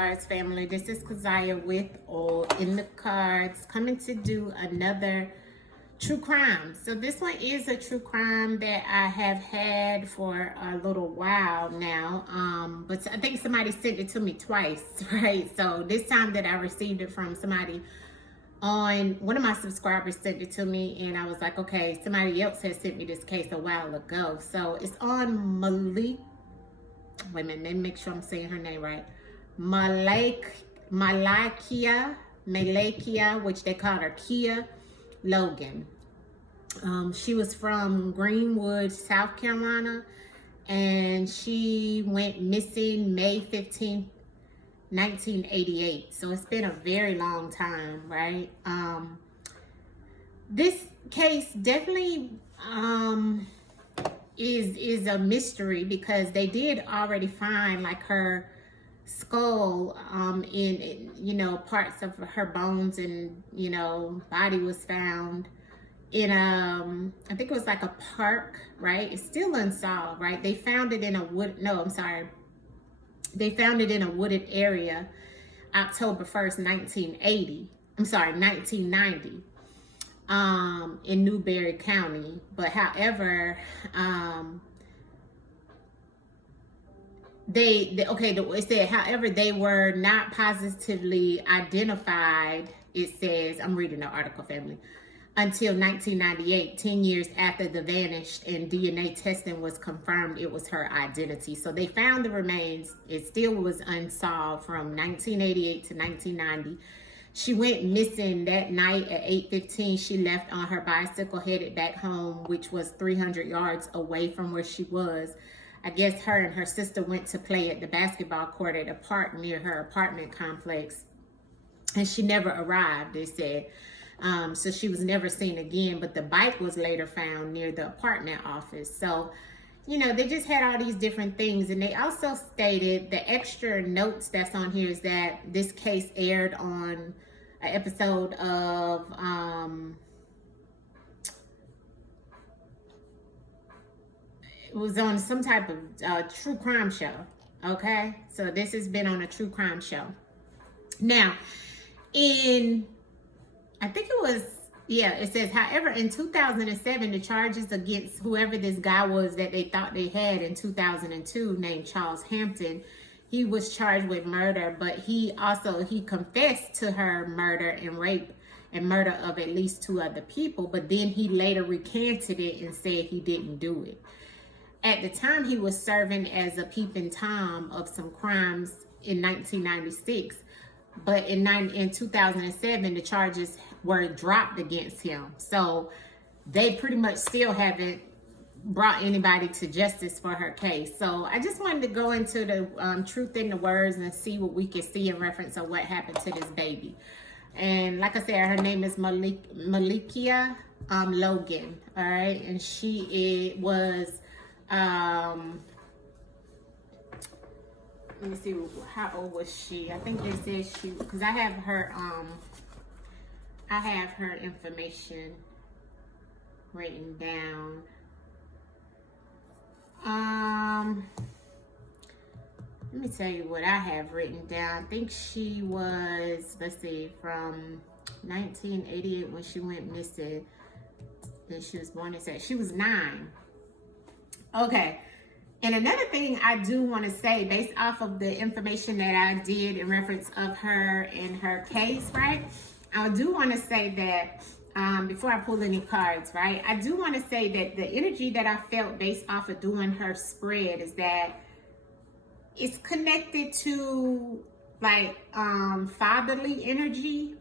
AllnDaKards family. This is Kazaya with AllnDaKards coming to do another true crime. So this one is a true crime that I have had for a little while now. But I think somebody sent it to me twice, right? So this time that I received it from somebody on one of my subscribers sent it to me, and I was like, okay, somebody else has sent me this case a while ago. So it's on Malakia. Wait a minute, let me make sure I'm saying her name right. Malakia, which they call her Kia Logan. She was from Greenwood, South Carolina, and she went missing May 15th, 1988. So it's been a very long time, right? This case definitely is a mystery because they did already find like her skull in you know, parts of her bones and, you know, body was found in I think it was like a park, right? It's still unsolved, right? They found it in a they found it in a wooded area October 1st, 1990, in Newberry County. But however, it said, however, they were not positively identified, it says, I'm reading the article, family, until 1998, 10 years after the vanished, and DNA testing was confirmed it was her identity. So they found the remains. It still was unsolved from 1988 to 1990. She went missing that night at 8:15. She left on her bicycle, headed back home, which was 300 yards away from where she was. I guess her and her sister went to play at the basketball court at a park near her apartment complex, and she never arrived, they said. So she was never seen again, but the bike was later found near the apartment office. So, you know, they just had all these different things. And they also stated, the extra notes that's on here is that this case aired on an episode of it was on some type of true crime show. Okay, so this has been on a true crime show. Now, I think it was, yeah, it says, however, in 2007, the charges against whoever this guy was that they thought they had in 2002, named Charles Hampton, he was charged with murder, but he confessed to her murder and rape and murder of at least 2 other people, but then he later recanted it and said he didn't do it. At the time, he was serving as a peeping Tom of some crimes in 1996. But in 2007, the charges were dropped against him. So they pretty much still haven't brought anybody to justice for her case. So I just wanted to go into the truth in the words and see what we can see in reference of what happened to this baby. And like I said, her name is Malakia Logan. All right. And she was... let me see, how old was she? I think they said she, because I have her information written down. Let me tell you what I have written down. I think she was, let's see, from 1988 when she went missing, and she was born in, she was 9. Okay. And another thing I do want to say, based off of the information that I did in reference of her and her case, right? I do want to say that before I pull any cards, right? I do want to say that the energy that I felt based off of doing her spread is that it's connected to like fatherly energy,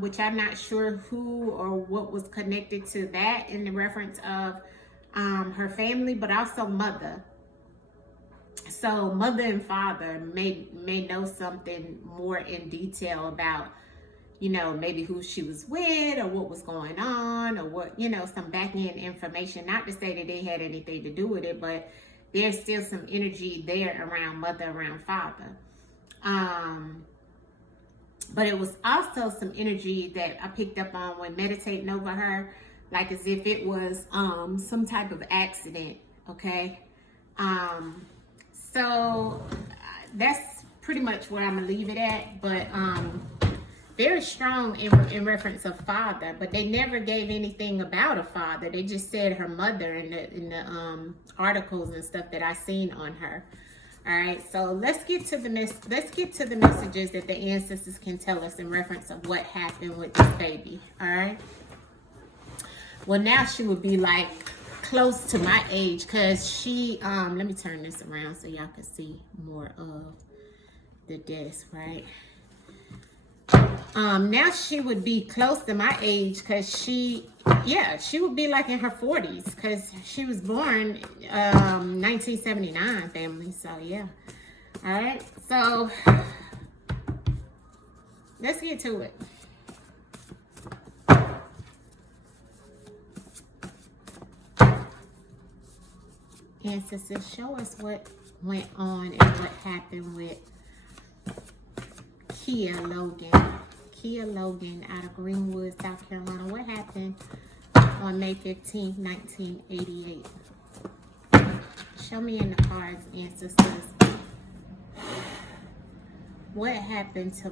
which I'm not sure who or what was connected to that in the reference of her family, but also mother. So mother and father may know something more in detail about, you know, maybe who she was with or what was going on or what, you know, some back end information. Not to say that they had anything to do with it, but there's still some energy there around mother, around father. But it was also some energy that I picked up on when meditating over her, like as if it was some type of accident, okay? So that's pretty much where I'm gonna leave it at. But very strong in reference of father, but they never gave anything about a father. They just said her mother in the articles and stuff that I seen on her. All right, so let's get to the messages that the ancestors can tell us in reference of what happened with this baby. All right. Well, now she would be like close to my age, because she let me turn this around so y'all can see more of the disc, right? Now she would be close to my age, because she would be like in her 40s, because she was born 1979, family. So yeah. All right, so let's get to it. Ancestors, show us what went on and what happened with Kia Logan. Kia Logan out of Greenwood, South Carolina. What happened on May 15, 1988? Show me in the cards, ancestors. What happened to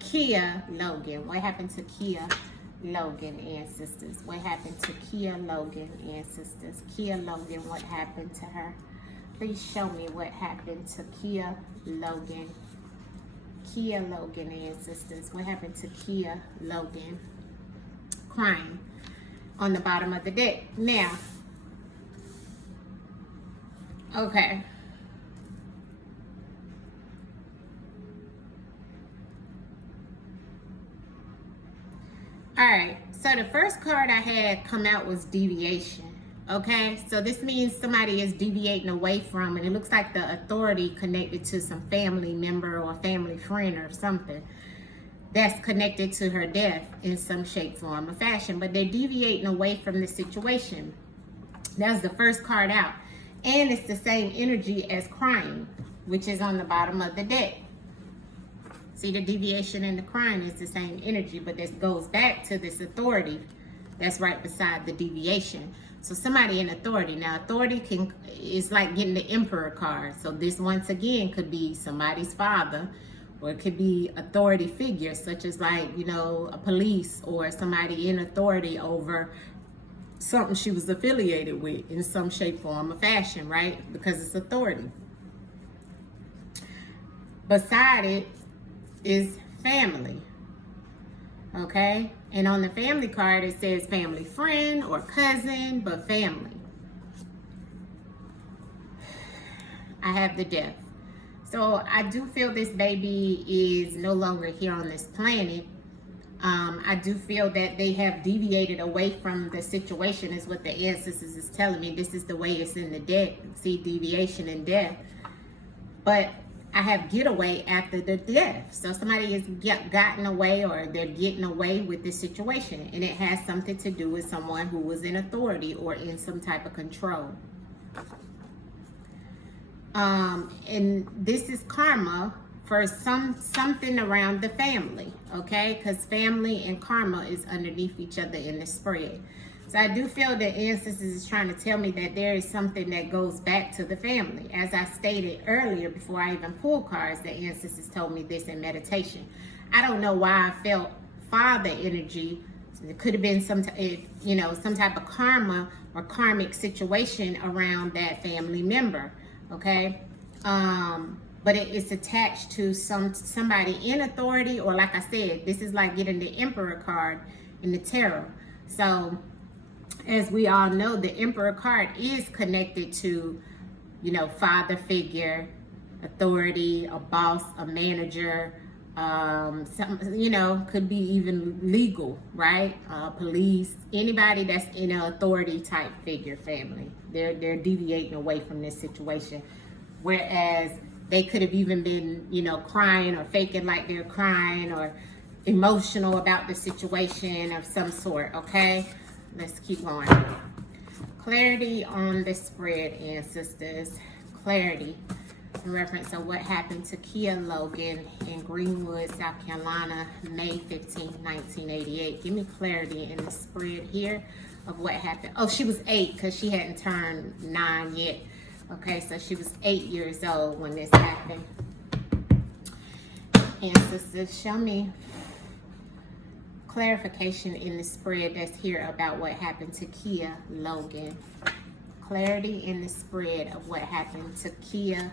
Kia Logan? What happened to Kia Logan, ancestors? What happened to Kia Logan, ancestors? Kia Logan, what happened to her? Please show me what happened to Kia Logan. Kia Logan, ancestors. What happened to Kia Logan? Crying on the bottom of the deck. Now, okay. All right. So the first card I had come out was deviation. Okay, so this means somebody is deviating away from, and it looks like the authority connected to some family member or family friend or something that's connected to her death in some shape, form, or fashion. But they're deviating away from the situation. That's the first card out. And it's the same energy as crying, which is on the bottom of the deck. See, the deviation and the crying is the same energy, but this goes back to this authority that's right beside the deviation. So somebody in authority. Now, authority is like getting the Emperor card. So this, once again, could be somebody's father, or it could be authority figures, such as like, you know, a police or somebody in authority over something she was affiliated with in some shape, form, or fashion, right? Because it's authority. Beside it is family. Okay? And on the family card, it says family friend or cousin, but family. I have the death. So I do feel this baby is no longer here on this planet. I do feel that they have deviated away from the situation, is what the ancestors is telling me. This is the way it's in the deck. See, deviation and death. But I have getaway after the death. So somebody has gotten away, or they're getting away with this situation. And it has something to do with someone who was in authority or in some type of control. And this is karma for something around the family, okay? Because family and karma is underneath each other in the spread. So I do feel that ancestors is trying to tell me that there is something that goes back to the family. As I stated earlier, before I even pulled cards, the ancestors told me this in meditation. I don't know why I felt father energy. It could have been some type of karma or karmic situation around that family member, okay? But it's attached to somebody in authority, or like I said, this is like getting the Emperor card in the tarot. So as we all know, the Emperor card is connected to, you know, father figure, authority, a boss, a manager, could be even legal, right? Police, anybody that's in an authority type figure family. They're deviating away from this situation. Whereas they could have even been, you know, crying or faking like they're crying, or emotional about the situation of some sort, okay? Let's keep going. Clarity on the spread, ancestors. Clarity in reference to what happened to Kia Logan in Greenwood, South Carolina, May 15, 1988. Give me clarity in the spread here of what happened. Oh, she was 8 because she hadn't turned 9 yet. Okay, so she was 8 years old when this happened. And sisters, show me clarification in the spread that's here about what happened to Kia Logan. Clarity in the spread of what happened to Kia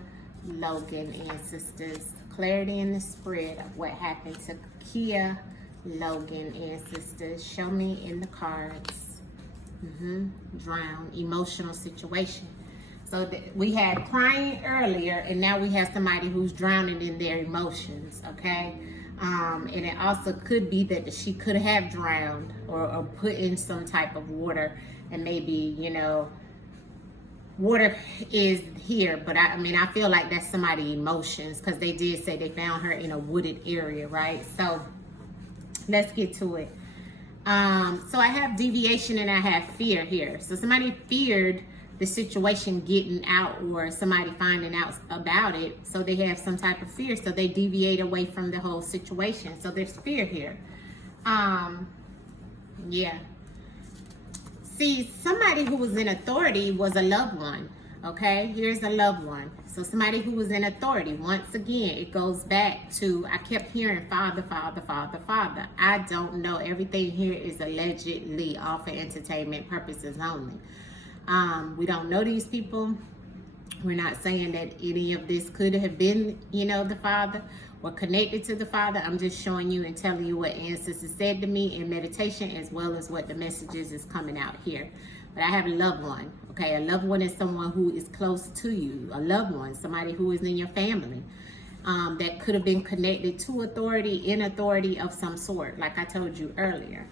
Logan, ancestors. Clarity in the spread of what happened to Kia Logan, ancestors. Show me in the cards. Drown, emotional situation. So we had crying earlier, and now we have somebody who's drowning in their emotions, okay? And it also could be that she could have drowned or put in some type of water, and maybe, you know, water is here, but I mean, I feel like that's somebody's emotions, because they did say they found her in a wooded area, right? So let's get to it. So I have deviation and I have fear here. So somebody feared the situation getting out or somebody finding out about it, so they have some type of fear, so they deviate away from the whole situation. So there's fear here. Yeah. See, somebody who was in authority was a loved one, okay? Here's a loved one. So somebody who was in authority, once again, it goes back to, I kept hearing father, father, father, father. I don't know. Everything here is allegedly all for entertainment purposes only. We don't know these people. We're not saying that any of this could have been, you know, the father or connected to the father. I'm just showing you and telling you what ancestors said to me in meditation, as well as what the messages is coming out here. But I have a loved one, okay? A loved one is someone who is close to you. A loved one, somebody who is in your family, that could have been connected to authority, in authority of some sort, like I told you earlier.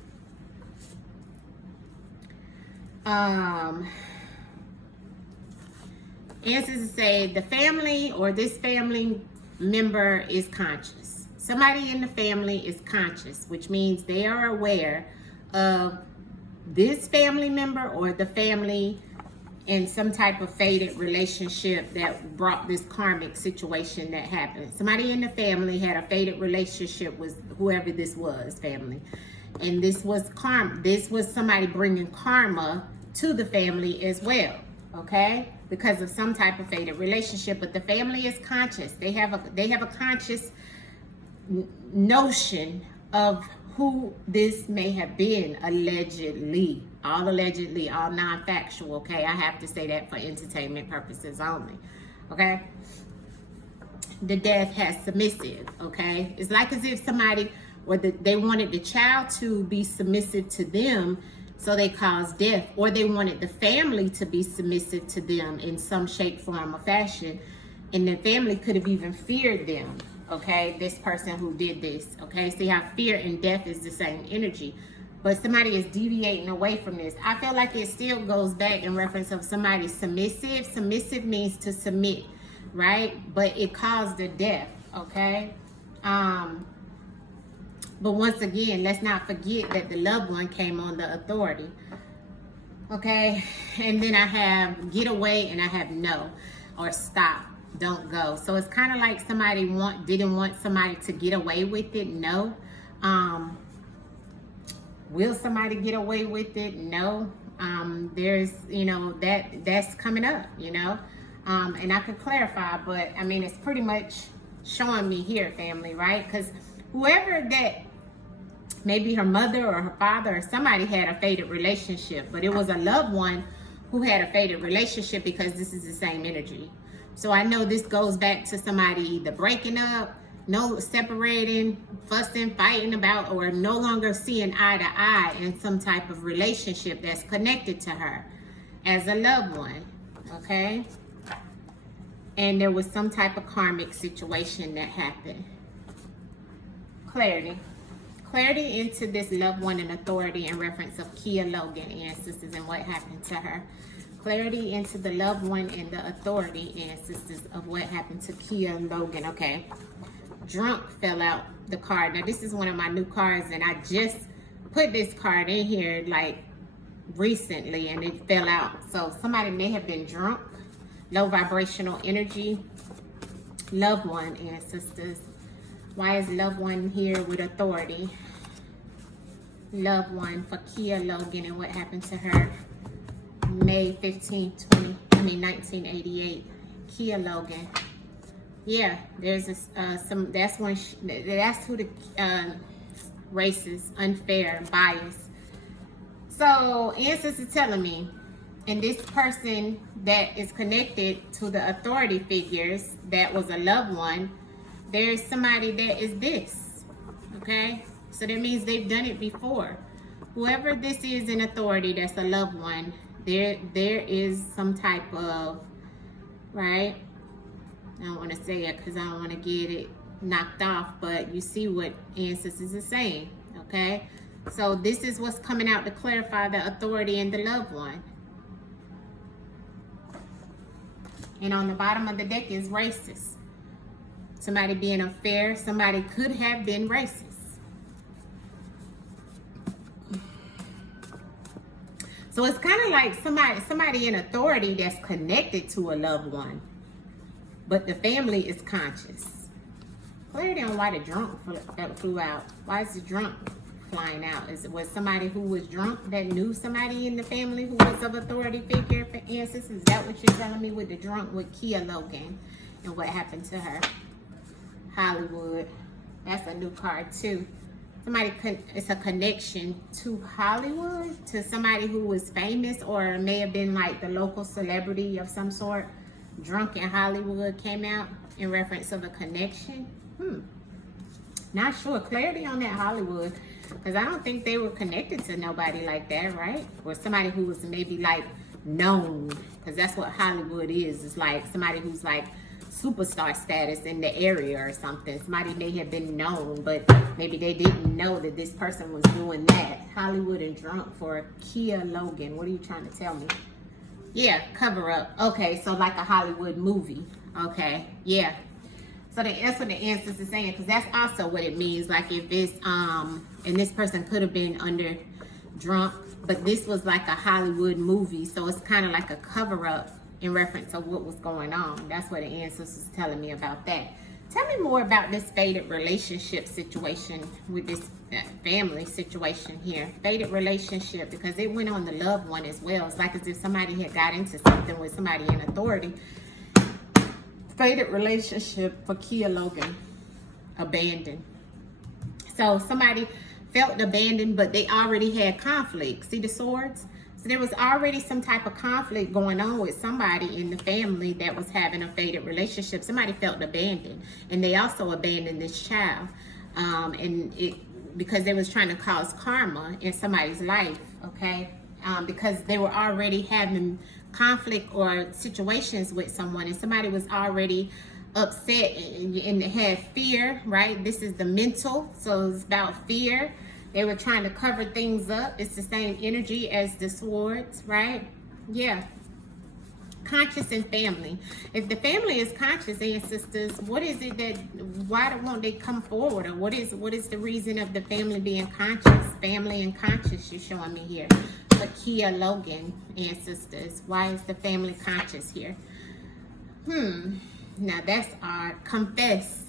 Ancestors say the family or this family member is conscious. Somebody in the family is conscious, which means they are aware of this family member or the family in some type of fated relationship that brought this karmic situation that happened. Somebody in the family had a fated relationship with whoever this was, family. And this was karma. This was somebody bringing karma to the family as well, okay? Because of some type of fated relationship. But the family is conscious. They have a conscious notion of who this may have been, allegedly. All allegedly, all non-factual, okay? I have to say that for entertainment purposes only, okay? The death has submissive, okay? It's like as if somebody, or they wanted the child to be submissive to them, so they caused death, or they wanted the family to be submissive to them in some shape, form, or fashion, and the family could have even feared them, okay? This person who did this, okay? See how fear and death is the same energy, but somebody is deviating away from this. I feel like it still goes back in reference of somebody submissive. Submissive means to submit, right? But it caused the death, okay? But once again, let's not forget that the loved one came on the authority. Okay? And then I have get away and I have no, or stop, don't go. So it's kind of like somebody didn't want somebody to get away with it. No. Will somebody get away with it? No. There's, you know, that's coming up, you know. And I could clarify, but I mean, it's pretty much showing me here, family, right? Because whoever that, maybe her mother or her father or somebody had a fated relationship, but it was a loved one who had a fated relationship, because this is the same energy. So I know this goes back to somebody either breaking up, separating, fussing, fighting about, or no longer seeing eye to eye in some type of relationship that's connected to her as a loved one, okay? And there was some type of karmic situation that happened. Clarity. Clarity into this loved one and authority in reference of Kia Logan, ancestors, and what happened to her. Clarity into the loved one and the authority, ancestors, of what happened to Kia Logan. Okay. Drunk fell out the card. Now, this is one of my new cards, and I just put this card in here like recently, and it fell out. So somebody may have been drunk. Low vibrational energy. Loved one, ancestors. Why is loved one here with authority? Loved one for Kia Logan and what happened to her May 15, 20. 1988. Kia Logan. Yeah, there's that's who the racist, unfair, biased. So answers is telling me, and this person that is connected to the authority figures that was a loved one, there's somebody that is this, okay? So that means they've done it before. Whoever this is in authority that's a loved one, there is some type of, right? I don't want to say it because I don't want to get it knocked off, but you see what ancestors is saying, okay? So this is what's coming out to clarify the authority and the loved one. And on the bottom of the deck is racist. Somebody being unfair, somebody could have been racist. So it's kind of like somebody in authority that's connected to a loved one, but the family is conscious. Clarity on why the drunk flew out. Why is the drunk flying out? Was somebody who was drunk that knew somebody in the family who was of authority figure for ancestors? Is that what you're telling me with the drunk with Kia Logan and what happened to her? Hollywood. That's a new card too. It's a connection to Hollywood, to somebody who was famous or may have been like the local celebrity of some sort. Drunk in Hollywood came out in reference of a connection. Not sure. Clarity on that Hollywood, because I don't think they were connected to nobody like that, right? Or somebody who was maybe like known, because that's what Hollywood is. It's like somebody who's like superstar status in the area or something. Somebody may have been known, but maybe they didn't know that this person was doing that. Hollywood and drunk for Kia Logan. What are you trying to tell me? Yeah, cover up. Okay, so like a Hollywood movie. Okay, yeah. So that's what the answers is saying, because that's also what it means. Like if it's and this person could have been under drunk, but this was like a Hollywood movie, so it's kind of like a cover up in reference to what was going on. That's what the answers is telling me about that. Tell me more about this faded relationship situation with this family situation here. Faded relationship, because it went on the loved one as well. It's like as if somebody had got into something with somebody in authority. Faded relationship for Kia Logan. Abandoned. So somebody felt abandoned, but they already had conflict. See the swords? So there was already some type of conflict going on with somebody in the family that was having a faded relationship. Somebody felt abandoned, and they also abandoned this child, because they was trying to cause karma in somebody's life, okay? Because they were already having conflict or situations with someone, and somebody was already upset and had fear, right? This is the mental, so it's about fear. They were trying to cover things up. It's the same energy as the swords, right? Yeah. Conscious and family. If the family is conscious, ancestors, what is it that, why won't they come forward? Or what is the reason of the family being conscious? Family and conscious, you're showing me here. But Kia Logan, ancestors, why is the family conscious here? Now that's our confess.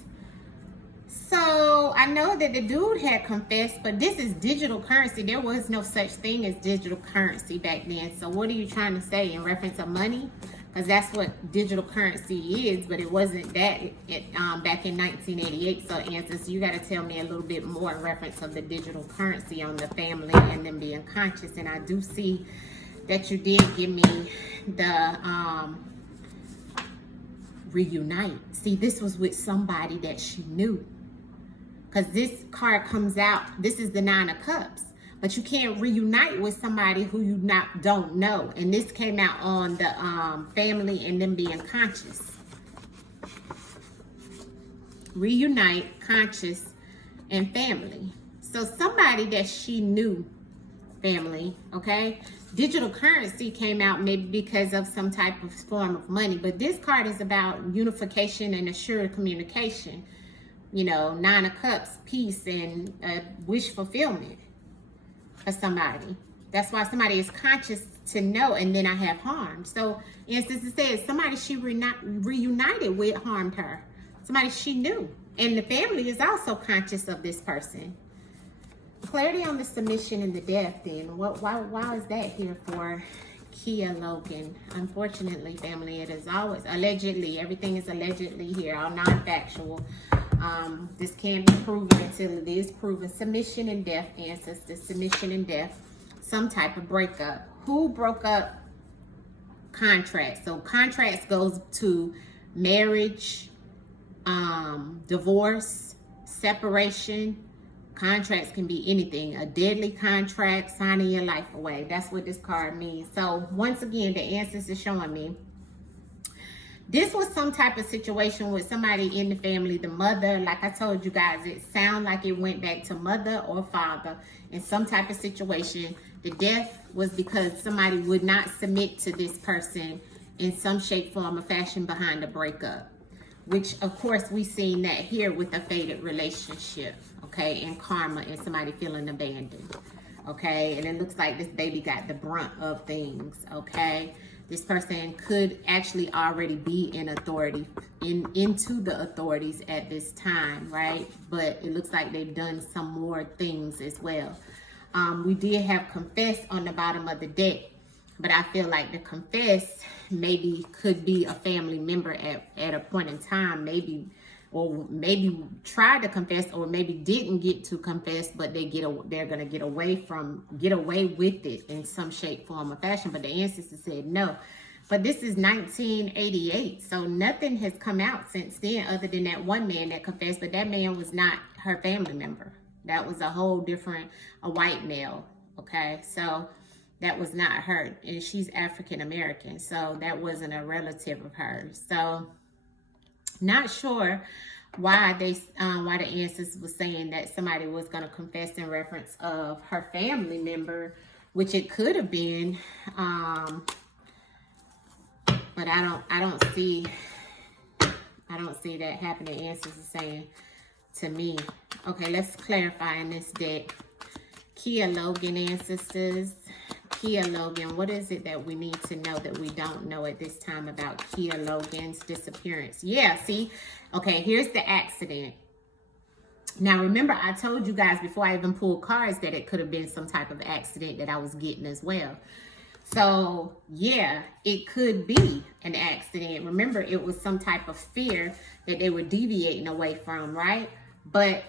So I know that the dude had confessed, but this is digital currency. There was no such thing as digital currency back then. So what are you trying to say in reference to money? Because that's what digital currency is, but it wasn't that back in 1988. So ancestors, you got to tell me a little bit more in reference of the digital currency on the family and them being conscious. And I do see that you did give me the reunite. See, this was with somebody that she knew. Because this card comes out, this is the 9 of Cups. But you can't reunite with somebody who you don't know. And this came out on the family and them being conscious. Reunite, conscious, and family. So somebody that she knew, family, okay? Digital currency came out maybe because of some type of form of money. But this card is about unification and assured communication. You know, 9 of Cups, peace, and wish fulfillment for somebody. That's why somebody is conscious to know, and then I have harmed. So, instance, it says somebody she reunited with harmed her. Somebody she knew. And the family is also conscious of this person. Clarity on the submission and the death, then. Why is that here for Kia Logan. Unfortunately, family, it is always allegedly. Everything is allegedly here, all non-factual. This can't be proven until it is proven. Submission and death, ancestors. Submission and death. Some type of breakup. Who broke up? Contracts. So contracts goes to marriage, divorce, separation. Contracts can be anything. A deadly contract, signing your life away. That's what this card means. So once again, the ancestors is showing me this was some type of situation with somebody in the family, the mother. Like I told you guys, it sounded like it went back to mother or father in some type of situation. The death was because somebody would not submit to this person in some shape, form, or fashion behind a breakup. Which, of course, we seen that here with a faded relationship, okay, and karma and somebody feeling abandoned, okay? And it looks like this baby got the brunt of things, okay? This person could actually already be in authority, into the authorities at this time, right? But it looks like they've done some more things as well. We did have confess on the bottom of the deck, but I feel like the confess maybe could be a family member at a point in time, maybe, or maybe tried to confess, or maybe didn't get to confess, but they're gonna get away with it in some shape, form, or fashion. But the ancestors said no. But this is 1988, so nothing has come out since then other than that one man that confessed, but that man was not her family member. That was a whole different, a white male, okay? So that was not her, and she's African American, so that wasn't a relative of hers. So not sure why the ancestors was saying that somebody was going to confess in reference of her family member, which it could have been, but I don't see that happening. Ancestors saying to me. Okay, let's clarify in this deck. Kia Logan, ancestors. Kia Logan, what is it that we need to know that we don't know at this time about Kia Logan's disappearance? Yeah, see? Okay, here's the accident. Now, remember, I told you guys before I even pulled cards that it could have been some type of accident that I was getting as well. So, yeah, it could be an accident. Remember, it was some type of fear that they were deviating away from, right? But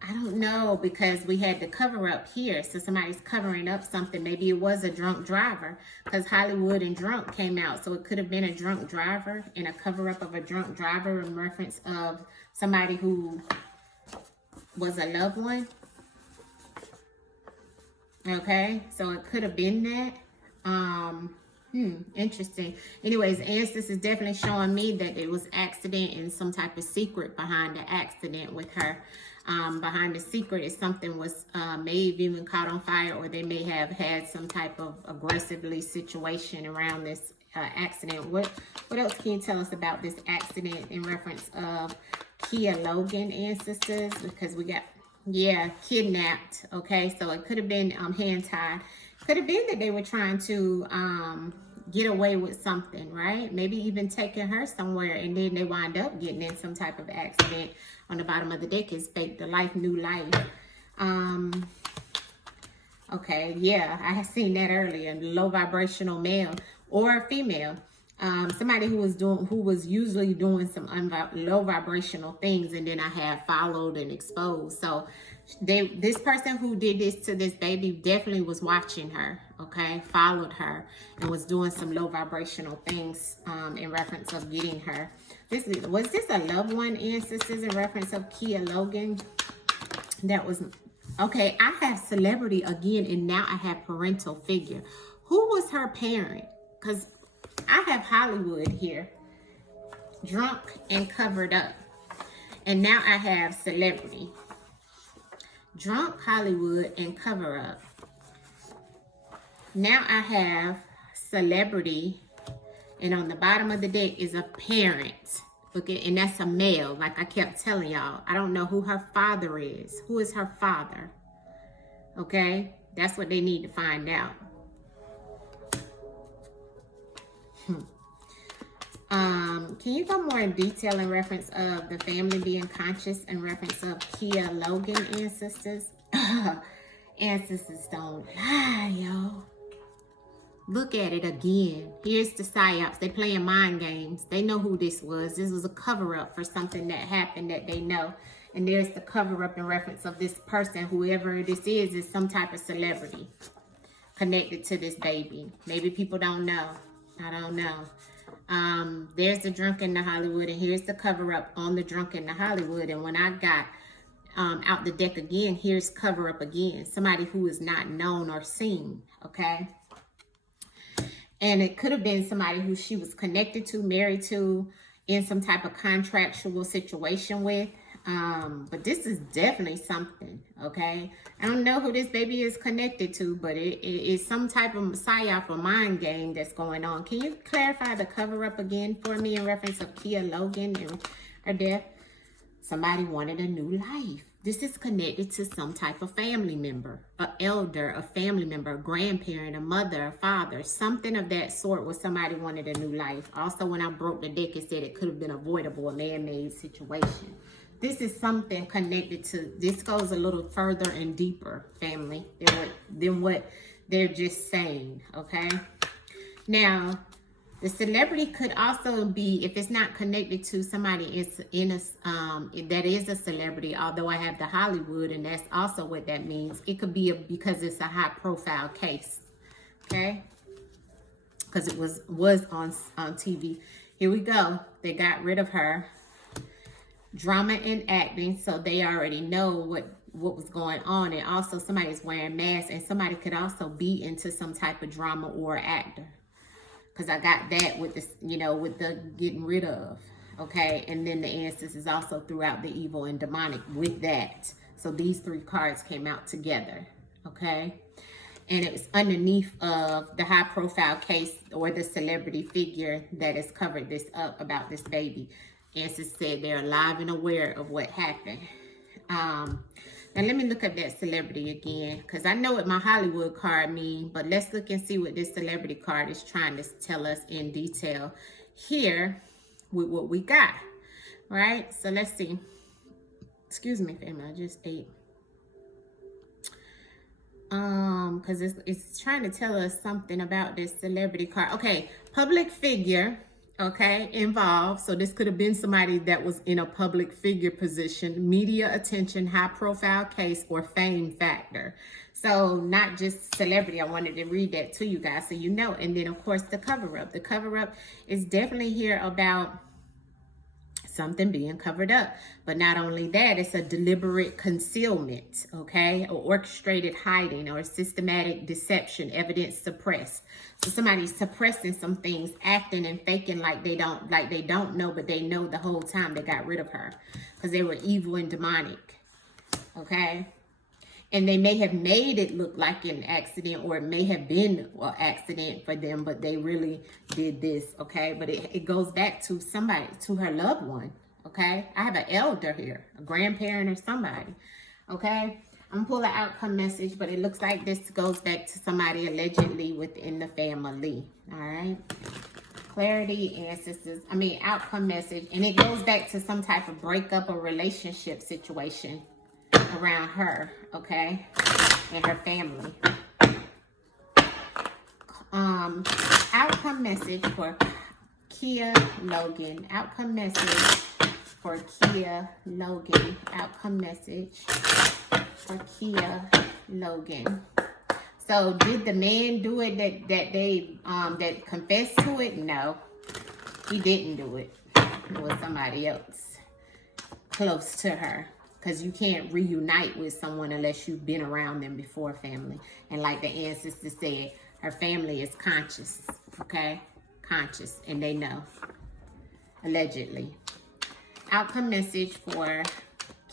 I don't know, because we had the cover up here. So somebody's covering up something. Maybe it was a drunk driver, because Hollywood and drunk came out. So it could have been a drunk driver and a cover up of a drunk driver in reference of somebody who was a loved one. Okay, so it could have been that. Interesting. Anyways, ancestors is definitely showing me that it was accident and some type of secret behind the accident with her. Behind the secret is something was may have even caught on fire, or they may have had some type of aggressively situation around this accident. What else can you tell us about this accident in reference of Kia Logan, ancestors? Because we got, yeah, kidnapped. Okay, so it could have been hand-tied. Could have been that they were trying to get away with something, right? Maybe even taking her somewhere, and then they wind up getting in some type of accident. On the bottom of the deck is fake the life, new life. Okay, yeah, I had seen that earlier. Low vibrational male or female. Somebody who was usually doing some low vibrational things, and then I had followed and exposed. So this person who did this to this baby definitely was watching her, okay, followed her, and was doing some low vibrational things in reference of getting her. Was this a loved one, ancestors, in reference of Kia Logan? That was, okay, I have celebrity again, and now I have parental figure. Who was her parent? Because I have Hollywood here, drunk and covered up. And now I have celebrity, drunk, Hollywood, and cover up. Now I have celebrity, and on the bottom of the deck is a parent. Okay, and that's a male, like I kept telling y'all. I don't know who her father is. Who is her father? Okay, that's what they need to find out. Can you go more in detail in reference of the family being conscious in reference of Kia Logan, ancestors? Ancestors don't lie, y'all. Look at it again. Here's the psyops. They playing mind games. They know who this was. This was a cover-up for something that happened that they know. And there's the cover-up in reference of this person, whoever this is some type of celebrity connected to this baby. Maybe people don't know. I don't know. There's the drunk in the Hollywood, and here's the cover-up on the drunk in the Hollywood. And when I got out the deck again, here's cover-up again. Somebody who is not known or seen, okay? And it could have been somebody who she was connected to, married to, in some type of contractual situation with. But this is definitely something, okay? I don't know who this baby is connected to, but it is some type of psyop or mind game that's going on. Can you clarify the cover-up again for me in reference of Kia Logan and her death? Somebody wanted a new life. This is connected to some type of family member, an elder, a family member, a grandparent, a mother, a father, something of that sort where somebody wanted a new life. Also, when I broke the deck, it said it could have been avoidable, a man-made situation. This is something connected to, this goes a little further and deeper, family, than what they're just saying, okay? Now, the celebrity could also be, if it's not connected to somebody, it's in a, that is a celebrity, although I have the Hollywood, and that's also what that means. It could be because it's a high profile case, okay? Because it was on TV. Here we go. They got rid of her. Drama and acting, so they already know what was going on. And also somebody's wearing masks, and somebody could also be into some type of drama or actor. Because I got that with this, you know, with the getting rid of, okay? And then the ancestors also throughout the evil and demonic with that. So these three cards came out together, okay? And it was underneath of the high profile case or the celebrity figure that has covered this up about this baby. Ancestors said they're alive and aware of what happened. Now let me look up that celebrity again, because I know what my Hollywood card means, but let's look and see what this celebrity card is trying to tell us in detail here with what we got, right? So let's see. Excuse me, family, I just ate. Because it's trying to tell us something about this celebrity card. Okay, public figure. Okay, involved. So this could have been somebody that was in a public figure position, media attention, high profile case, or fame factor. So not just celebrity. I wanted to read that to you guys so you know. And then of course the cover up. The cover up is definitely here about something being covered up. But not only that, it's a deliberate concealment, okay? Or orchestrated hiding or systematic deception, evidence suppressed. So somebody's suppressing some things, acting and faking like they don't know, but they know the whole time they got rid of her because they were evil and demonic, okay? And they may have made it look like an accident, or it may have been an accident for them, but they really did this, okay? But it goes back to somebody, to her loved one, okay? I have an elder here, a grandparent or somebody, okay? I'm going to pull an outcome message, but it looks like this goes back to somebody allegedly within the family, all right? Clarity, ancestors, outcome message. And it goes back to some type of breakup or relationship situation around her, okay, and her family. Outcome message for Kia Logan. Outcome message for Kia Logan. Outcome message for Kia Logan. So did the man do it that confessed to it? No, he didn't do it. It was somebody else close to her. Because you can't reunite with someone unless you've been around them before, family. And like the ancestors said, her family is conscious, okay? Conscious, and they know, allegedly. Outcome message for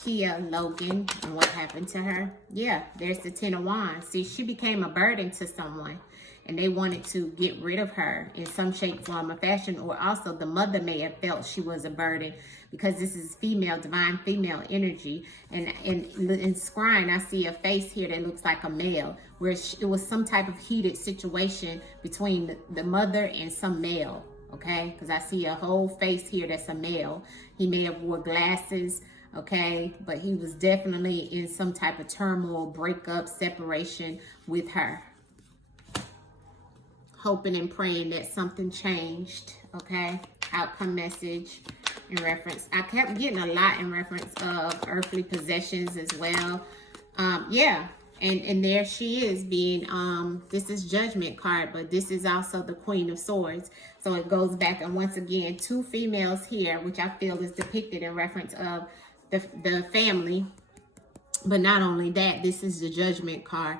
Kia Logan and what happened to her. Yeah, there's the 10 of Wands. See, she became a burden to someone, and they wanted to get rid of her in some shape, form, or fashion. Or also the mother may have felt she was a burden, because this is female, divine female energy. And in scrying, I see a face here that looks like a male, where it was some type of heated situation between the mother and some male, okay? Because I see a whole face here that's a male. He may have wore glasses, okay? But he was definitely in some type of turmoil, breakup, separation with her. hoping and praying that something changed, okay? Outcome message in reference. I kept getting a lot in reference of earthly possessions as well. Yeah, and there she is being, this is Judgment card, but this is also the Queen of Swords. So it goes back, and once again, 2 females here, which I feel is depicted in reference of the family. But not only that, this is the Judgment card,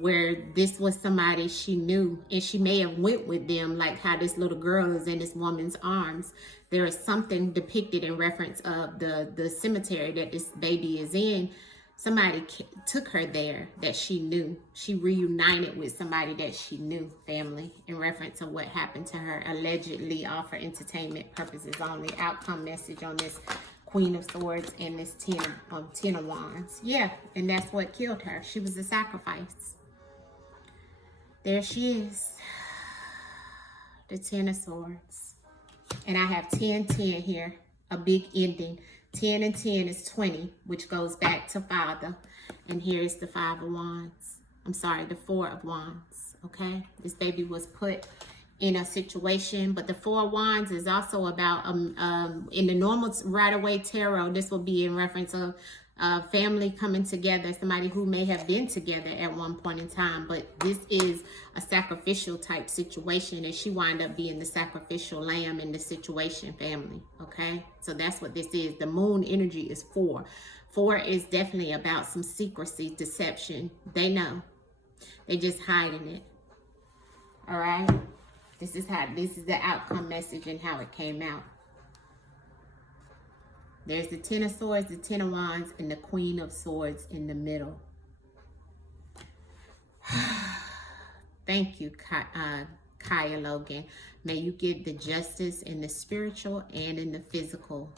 where this was somebody she knew, and she may have went with them, like how this little girl is in this woman's arms. There is something depicted in reference of the cemetery that this baby is in. Somebody took her there that she knew. She reunited with somebody that she knew, family, in reference of what happened to her, allegedly, all for entertainment purposes only. Outcome message on this Queen of Swords and this Ten of Wands. Yeah, and that's what killed her. She was a sacrifice. There she is. The 10 of Swords. And I have 10-10 here, a big ending. 10 and 10 is 20, which goes back to Father. And here is the 5 of Wands. I'm sorry, the 4 of Wands, okay? This baby was put in a situation, but the 4 of Wands is also about, in the normal right-away tarot, this will be in reference of family coming together, somebody who may have been together at one point in time, but this is a sacrificial type situation, and she wound up being the sacrificial lamb in the situation, family, okay? So that's what this is. The moon energy is 4. 4 is definitely about some secrecy, deception. They know. They just hiding it, all right? This is the outcome message and how it came out. There's the 10 of Swords, the 10 of Wands, and the Queen of Swords in the middle. Thank you, Kaya Logan. May you get the justice in the spiritual and in the physical.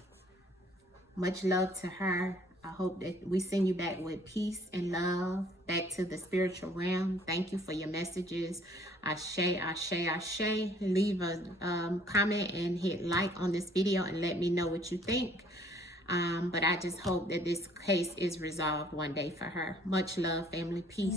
Much love to her. I hope that we send you back with peace and love, back to the spiritual realm. Thank you for your messages. Ashe, ashe, ashe. Leave a comment and hit like on this video and let me know what you think. But I just hope that this case is resolved one day for her. Much love, family. Peace.